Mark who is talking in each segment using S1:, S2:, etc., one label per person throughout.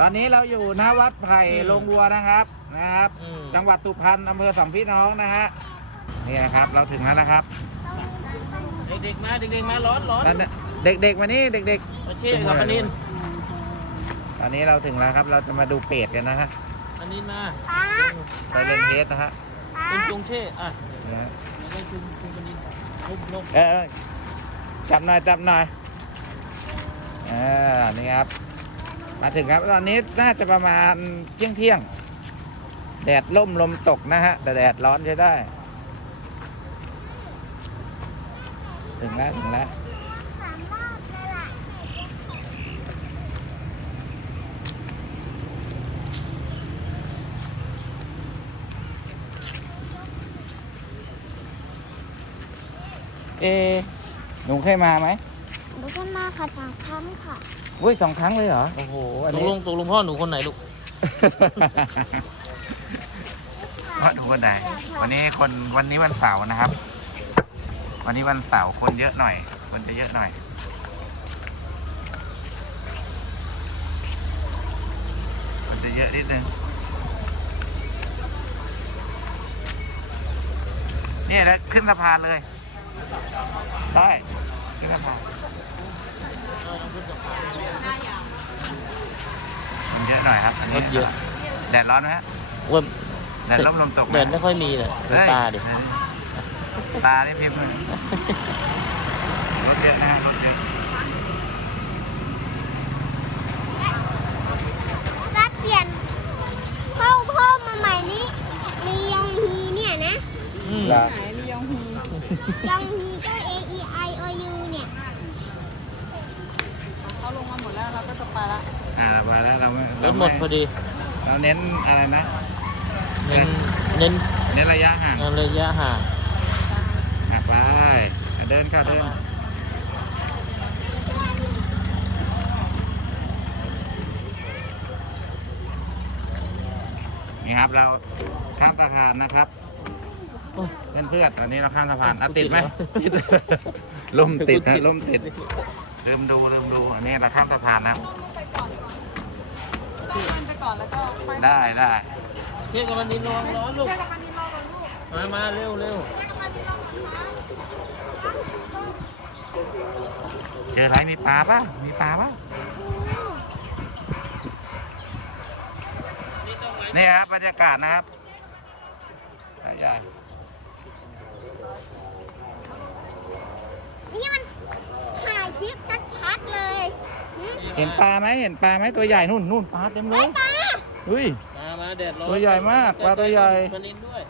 S1: ตอนนี้เราอยู่หน้าวัดไผ่
S2: อืม
S1: ลงวัวนะครับนะครับ
S2: อืม
S1: จังหวัดสุพรรณอำเภอสองพี่น้องนะฮะนี่นะครับเราถึงแล้วนะครับ
S2: เด็กๆมาเด็กๆมาร้อนร้อน
S1: แล้วเด็กๆมานี่เด็ก
S2: มาเช่กับปนิน
S1: ๆ ตอนนี้เราถึงแล้วครับเราจะมาดูเป็ดกันนะฮะ
S2: ปนินมา
S1: ไซเลนเฮดนะฮะ
S2: คุณจุงเช่อะ
S1: นะฮะ
S2: แล้วก็คุณคุณปนินลุกลง
S1: เออเออจับหน่อยจับหน่อยเออนี่ครับ มาถึงครับ ตอนนี้น่าจะประมาณเที่ยงเที่ยง แดดล่มลมตกนะฮะ แต่แดดร้อนใช้ได้ ถึงแล้ว ถึงแล้วเอหนูเคยมาไหม
S3: หนูก็มาค่ะสามครั้งค่ะ
S1: อุ้ยสองครั้งเลยเหรอ โอ้โห อัน
S2: ตก
S1: นี้
S2: ลงตกลงพ่อหนูคนไหนลูก
S1: ว่าดูวันไหนวันนี้คนวันนี้วันเสาร์นะครับ วันนี้วันเสาร์คนเยอะหน่อย คนจะเยอะหน่อย คนจะเยอะนิดนึงเนี่ยแล้วขึ้นสะพานเลย ได้ขึ้นสะพาน มันเยอะหน่อยครับอัน
S2: ร
S1: นี้
S2: ถเยอะ
S1: แดดร้อนไหมฮะ
S2: ว่า
S1: แดดร่มลมตกไหม
S2: แดดไม่ค่อยมีเลยดูตาดิ
S1: เฮ้ยตานี่พิมพ์เลยรถเยอะนะฮะรถเยอะ
S3: รัดเปลี่ยนพ่อพ่อมาใหม่นี้ มียองฮีเนี่ยนะ
S2: อืม
S1: เหรอย
S3: องฮี
S2: หมดพอดี
S1: เราเน้นอะไรนะ
S2: เน้นเน้น
S1: เน้นระยะห่าง
S2: ระยะห่าง
S1: อะไปเดินค่ะเดินนี่ครับเราข้ามสะพานนะครับ
S2: โอ้ย
S1: เพื่อนเพื่อนๆตอนนี้เราข้ามสะพานอะ
S2: กู
S1: ติดไหม
S2: ติด
S1: ติดลมติด
S2: กูติ
S1: นะ
S2: ด
S1: ลมติดลืมดูลืมดูอันนี้เราข้ามสะพานนะ ได้ได้
S2: เช่กับปนินร้อนร้อนลูก มามาเร็วเร็ว
S1: เจออะไรมีปลาป่ะมีปลาป่ะนี่ครับบรรยากาศนะครับใหญ่
S3: นี่มันถ่ายคลิปชัดๆเลยหืม
S1: ๆ เห็นปลาไหมเห็นปลาไหมตัวใหญ่นู่นนู่นปลาเต็มเล
S3: เฮ้ย
S1: ย
S3: ปลา
S1: เฮ้ย
S2: มามาแดดร้อน
S1: ตัวใหญ่มากปลาตัวใหญ่
S2: ปนินด้วย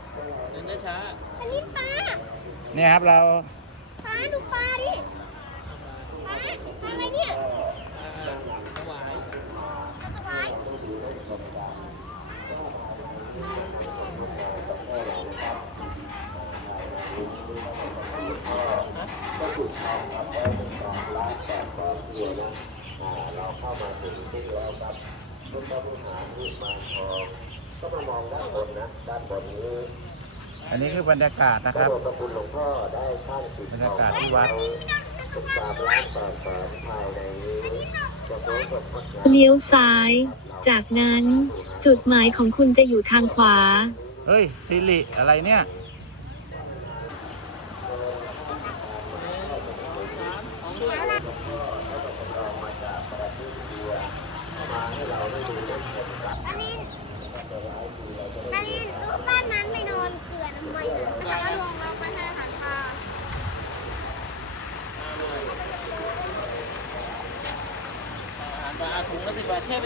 S2: เดินช้า
S3: อันนี้ปลา
S1: เนี่ยครับเรา
S3: ปลาดูปลาดิปลาปลาอะไรเนี่ย
S2: ๆอ่าถวาย
S3: ปลาสวาย
S1: อันนี้คือบรรยากาศนะครับบรรยากาศที่วัด
S4: เลี้ยวซ้าย จากนั้น จุดหมายของคุณจะอยู่ทางขวา
S1: เฮ้ยซิริอะไรเนี่ย
S3: อันนี้อันนี้ลูกบ้านนั้นไม่นอนเกลือทำไมแล้วก็ลงเราไปให้อาหารปลา
S2: อาหารปลาถุงละ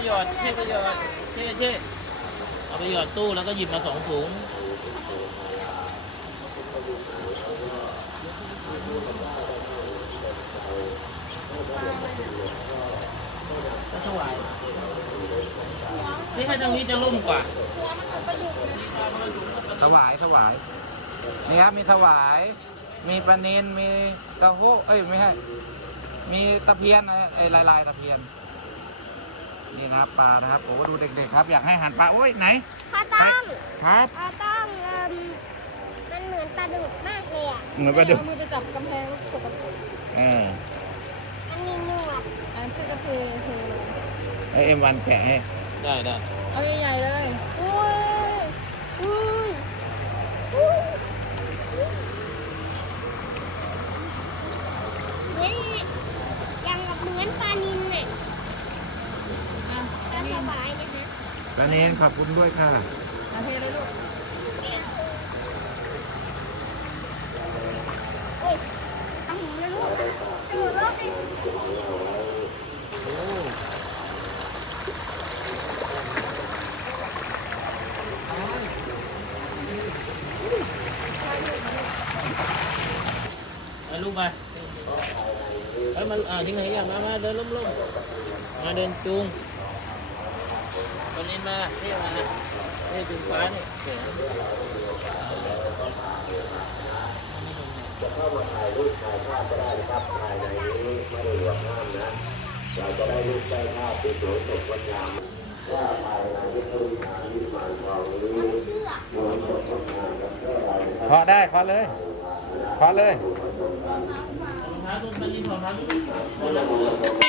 S2: สิบบาทเช่ปหยอดเช่ไปหยอดเช่เช่เอาไปหยอดตู้แล้วก็หยิบมาสองถุงก็ถวายนี่ให้ทางนี้จะร่มกว่า
S1: ถวายถวาย นี่ครับมีถวาย มีปลานินมีกระโฮเอ้ยไม่ใช่มีตะเพียนอะไรไอ้ลายลายๆตะเพียน นี่นะครับปลานะครับโอ้ดูเด็กๆครับอยากให้อาหันปลาโอ้ยไหน
S3: ปลาต้อง
S1: ครับ
S3: ปลาต้องเอิ่มมันเหมือนปลาดุกมากเลยอะ
S1: เหมือนปลาดุก
S5: มือไปจับกำแพงปกติ
S1: เออ
S3: มันมีหนวด
S5: อันนั้นคือก็เทเทเลย
S1: ไอเอ็มวันแกะให้
S3: ม
S2: ได้ได้
S5: เอาใหญ่ๆเลย
S3: อุ้ยอุ้ยอุ้ยเหมือนยังกับเหมือนปลานินเนี่ย
S5: อะ
S3: ปลาสบายนะฮะ
S1: แล้วนี้ขอบคุณด้วยค่ะ
S5: มาเทเลยลูก
S3: เอ้ยทำหมูนะลูกทำหมูรอบหนึ่ง
S2: ไปลูกไปเอ้ยมันอ่าทิ้งไหนกันมามาเดินลุ่มๆมาเดินจูง วันนี้มาเที่ยวมาเที่ยวจูงฟ้านี่เสีย
S3: ไม่เชื่อ
S1: เคาะได้เคาะเลยเคาะเลย
S2: รองเท้าตุ้มมันนี่รองเท้าตุ้มคนละ
S3: อา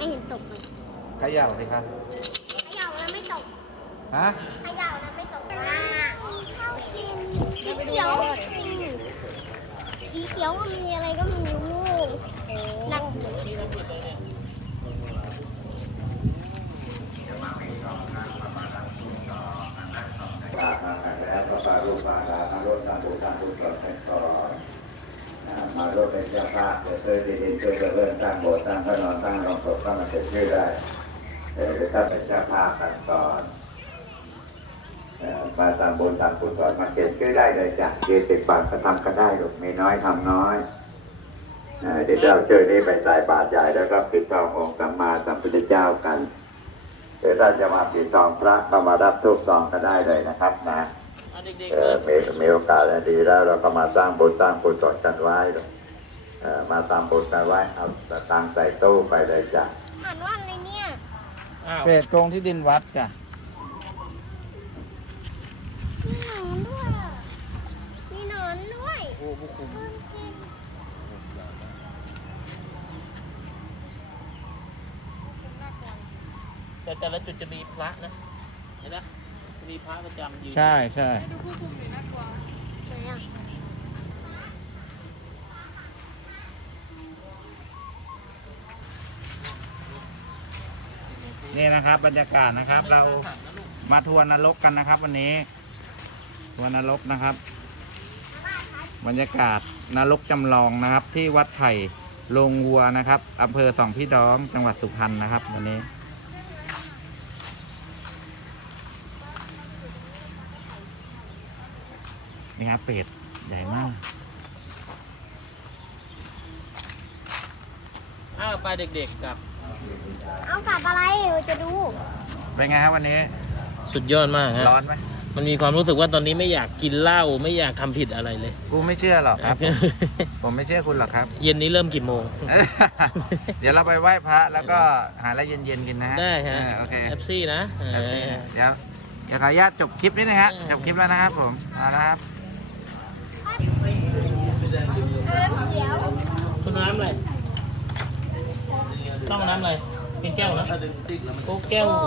S3: ไม่เห็นตกเลย
S1: เขย่าสิครับ
S3: เขย่าแล้วไม่ตก
S1: ฮะ
S3: เขย่าแล้วไม่ตกอ่าข้าวกินสีเขียวอืมสีเขียวมันมีอะไรก็ไมีรู้หนัก
S2: ที่ต้องปิดเลยเนี่ย
S6: แล้วก็ปารูปมาดามารถตามบุญตามบุญก่อนเป็นก่อนอ่า มารถเป็นเจ้าภาพเกิดเคยได้ยินเคยจะเริ่มตั้งโบสถ์ตั้งพระนอนตั้งโรงศพตั้งมาเสร็จชื่อได้เดี๋ยวถ้าเป็นเจ้าภาพกันก่อนมาตามบุญตามบุญก่อนมาเขียนชื่อได้เลยจ้ะเกติบาทก็ทำก็ได้ลูกมีน้อยทำน้อยเดี๋ยวเราเจอนี้ไปใส่บาตรใหญ่แล้วก็ปิดทององค์สัมมาสัมพุทธเจ้ากันเดี๋ยวเราจะมาปิดทองพระก็มารับทุกซองก็ได้เลยนะครับนะ
S2: อะเด็ก
S6: เอ
S2: ๆเดิ
S6: อนมีมีโอกาสอันดีแล้วเราก็มาสร้างบุญสร้างกุศลกันไว้เออมาตามบุญกันไว้เอาสตังค์ใส่ตู้ไปเลยจ้ะ
S3: อ่านว่าอะไรเนี่ย
S2: อ้าว
S1: เศษโกงที่ดินวัดจ้ะ
S3: มีหนอนด้วยมีหนอนด้วย
S1: โอ้พวกคุณ
S2: แต่แต่ละจุดจะมีพระนะเห็นไหมจะ มีพระประจำอยู่
S1: ใช่ใช่
S5: ดูผู้คุมหน่อยน่ากลัว
S3: ไหนอะ
S1: นี่นะครับ บรรยากาศนะครับ เรามาทัวร์นรกกันนะครับ วันนี้ ทัวร์นรกนะครับ บรรยากาศนรกจำลองนะครับ ที่วัดไผ่โรงวัวนะครับอำเภอสองพี่น้องจังหวัดสุพรรณนะครับ วันนี้ นี่ครับเป็ดใหญ่มาก
S2: อ้าวไปเด็กๆกลับ
S3: เอากลับอะไรเดี๋ยวจะดู
S1: เป็นไงครับวันนี้
S2: สุดยอดมากฮะ
S1: ร้อนไหม
S2: มันมีความรู้สึกว่าตอนนี้ไม่อยากกินเหล้าไม่อยากทำผิดอะไรเลย
S1: กูไม่เชื่อหรอกครับ ผมไม่เชื่อคุณหรอกครับ
S2: เย็นนี้เริ่มกี่โมง
S1: เดี๋ยวเราไปไหว้พระแล้วก็หาอะไรเย็นๆกินนะฮะ
S2: ได้ฮะ
S1: เออโอเค
S2: เอฟซีนะเอ
S1: โอเค
S2: อ
S1: เดี๋ยวเดี๋ยวขออนุญาตจบคลิปนี้นะฮะ
S2: เออ
S1: จบคลิปแล้วนะครับผมเอาละครับ
S3: เอาน้ำเขียว
S2: คุณน้ำอะไรต้องน้ำอะไรเป็นแก้วนะโอ้แก้ว
S3: โอ้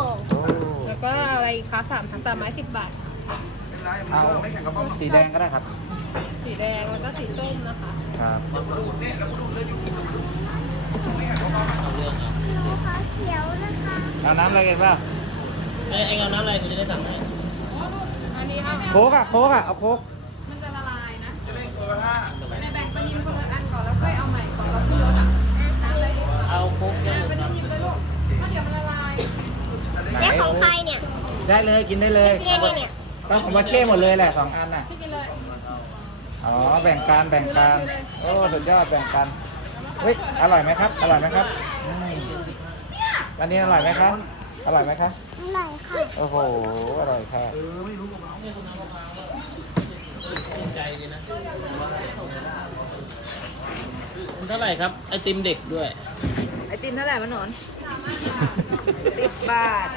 S5: แล้วก็เอาอะไรอีกคะสามทั้งสามไม้สิบบาท
S1: เอาสีแดงก็ได้ครับ
S5: สีแดงแล้วก็สีส้มนะคะ
S1: ครับ
S2: เอาเรื่องอะ
S3: ดูขาวเขียวนะคะ
S1: เอาน้ำอะไรกันบ้าง
S2: ไอ้ไอ้เงาน้ำอะไรกูจะได้สั่งให้
S5: อันนี้เอา
S1: โค้กอะโค้กอะเอาโค้ก
S5: มันจะละลาย นะในแบ่งปลานินคนละอันก่อนแล้วค่อยเอาใหม่ก่อนเราขึ้นรถอะนั่นเลย
S2: เอาโค้กแก้วหนึ่ง
S5: ปลา
S2: ค
S5: นิ
S2: รับ
S5: นหยิบเลยลูกเพราะเดี๋ยวมันละลาย
S3: แล้วของใครเนี่ย
S1: ได้เลยกินได้เลย
S3: เนี่ยเนี่ยเนี่ย
S1: ก็ของมาเช่หมดเลยแหละสองอันน่ะ
S5: พี่กินเลย
S1: อ๋อแบ่งกันแบ่งกันโอ้สุดยอดแบ่งกันเฮ้ยอร่อยไหมครับ อร่อยไหมครับอืมอันนี้อร่อยไหมครับ อร่อยไหมครับ
S3: อะไรค่ะ
S1: โอ้โห อร่อยค่ะ
S2: ชื่น ใจดีนะมันเท่าไหร่ครับ ไอติมเด็กด้วย
S5: ไอติมเท่าไหร่มะหนอนสิบบาท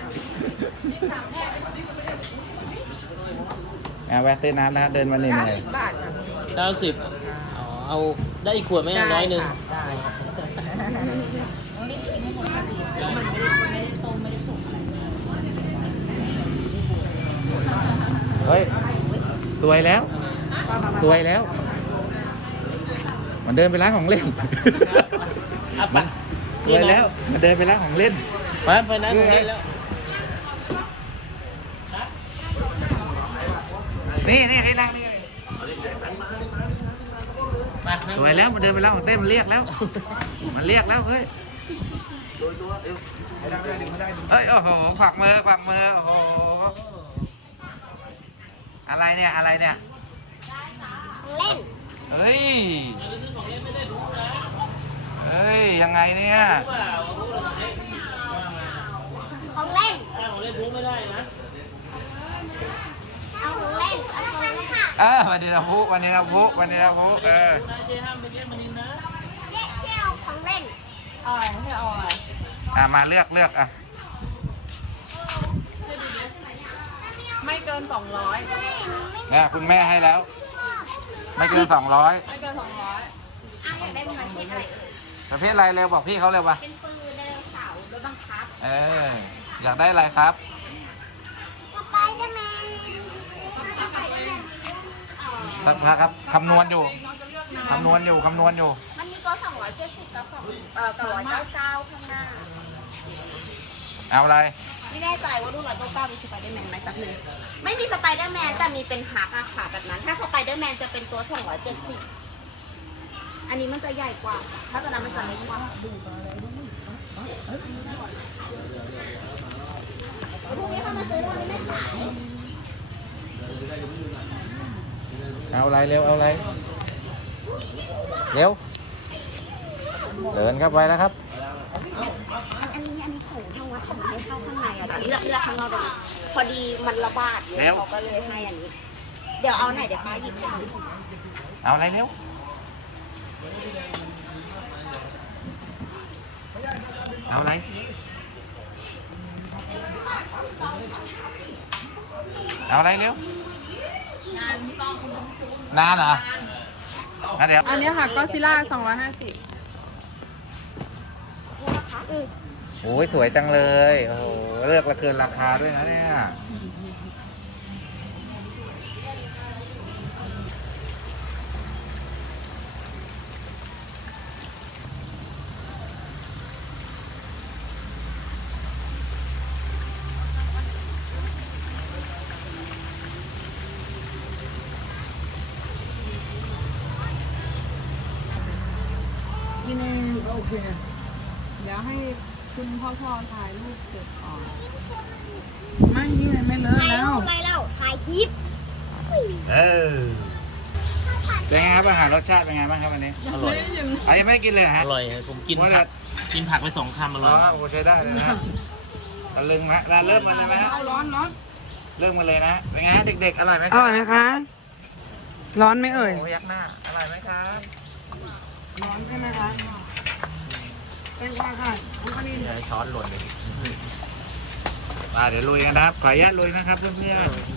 S1: อะแวะซื้อน้ำนะเดินมาเหนื่อย
S5: บาท
S2: เก้าสิบอ๋อ เอาได้อีกขวดไหมร้อยหนึ่ง
S1: เฮ้ยส วยแล้ว สวยแล้ว มันเดินไปร้านของเล่น
S2: อะ
S1: มั
S2: ปะ
S1: นสวยแล้ว มันเดินไปร้านของเล่น
S2: ไปไปนั่งตรงนี้แล้ว
S1: นี่นี่ให้นั่งนี่
S2: มานั่ง
S1: สวยแล้ว มันเดินไปร้านของเต้มันเรียกแล้ว มันเรียกแล้วเฮ้ยเฮ้ยโอ้โหขวักมือขวักมือโอ้โห อะไรเนี่ยอะไรเนี่ย
S3: ของเล่น
S1: เฮ้ย เฮ้ย ยังไงเนี่ย
S3: ของเล่น
S2: ถ้าของเล่นรู้ไม่ได้นะ
S3: เอาของเล่น เอาของเล่นค่ะ
S1: เออวันนี้เราพุวันนี้เราพุวันนี้เราพุเออ
S2: นายเจ๊ห้ามไปเรียกมันนินนะ
S3: เจ๊เจ๊เอาของเล่น
S5: อร่อยไม่เอาอะไร
S1: อะมาเลือกเลือกอะ
S5: ไม่เกินสองร้อย
S1: เนี่ยคุณแม่ให้แล้ว ไม่เกินสองร้อย
S5: ไม่เกินสองร้อย
S3: เอาอยากได้ประมาณเท่าไหร่
S1: ประเภทอะไรเร็วบอกพี่เขาเร็ววะ
S3: เป็นปืนไดโนเสาร์รถบังคับ
S1: เอออยากได้อะไรครับ
S3: สไปเดอร์แมนสไปเดอร์แมน
S1: ครับครับคำนวณอยู่คำนวณอยู่คำนวณอยู่
S3: มันมีตัว270กับ2เอ่อกับ199ข้างหน้า
S1: เอาอะไร
S3: ไม่แน่ใจว่ารุ่น199มีสไปเดอร์แมนไหมสักหนึ่งไม่มีสไปเดอร์แมนแต่มีเป็นฮักอะค่ะแบบนั้น ถ้าสไปเดอร์แมนจะเป็นตัว270อันนี้มันจะใหญ่กว่า ถ้าตัวนั้นมันจะเล็กกว่าพรุ่งนี้เขามาซื้อวันนี้ไม่ขาย
S1: เอาอะไรเร็วเอาอะไรเร็วเดินเข้าไปแล้วครับ
S3: อันนี้อันนี้ของทางวัดของให้เข้าข้างในอะแต่นี่เราเลือกข้างนอกได้ไหมพอดีมันระบาดเย
S1: แล้
S3: อะ
S1: ว
S3: เขาก็เลยให้อันนี้ เดี๋ยวเอาไหนเดี๋ยวป้าหยิบให้ดู
S1: เอาอะไรเร็วเอาอะไรเอาอะไรเร็วนานเหรองั้นเดี๋ยว
S5: อันนี้ค่ะก็ซิล่าส องร้อยห้าสิบ
S1: โอ้ยสวยจังเลย โอ้โหเลือกละเกินราคาด้วยนะเนี่ย
S5: นเองโอเค ยวให้คุณพ่อพ่อถ่ายรูปเก็บก่อนไม่นี่ไม่เลอะ
S3: ถ่าย
S5: แล้
S3: รู
S5: ว
S3: ปอะไรเล่าถ่ายคลิป
S1: เออเป็นไงครับอาหารรสชาติเป็นไงบ้างครับวันนี้
S2: อร่อย
S1: อันนี้ไม่ได้กินเลยเหรอ
S2: อ
S1: ฮะ
S2: ร่อยครับผมกิน
S1: ว่า
S2: ผั
S1: จะ
S2: กกินผักไปสองคำอร่
S1: อ๋
S2: อ
S1: อยโอ้ใช้ได้เลยนะตะลึงฮะร้านเริ่มมาเลยไหมฮะ
S5: ร้อนร้อน
S1: เริ่มมาเลยนะเป็นไงฮะเด็กๆอร่อยไหมค
S5: อ
S1: รับ
S5: ร่อยไหมคะ ร้อนไหมเอ่ย
S1: โอ้ยักหน้าอร่อยไหมครับ
S5: ร้อนใช่ไหมคะ เป็นไงค่ะคุณปนิน
S2: ช้อนหล่นเลย
S1: มาเดี๋ยวลุยกันนะครับขออนุญาตลุยนะครับเพื่อนๆ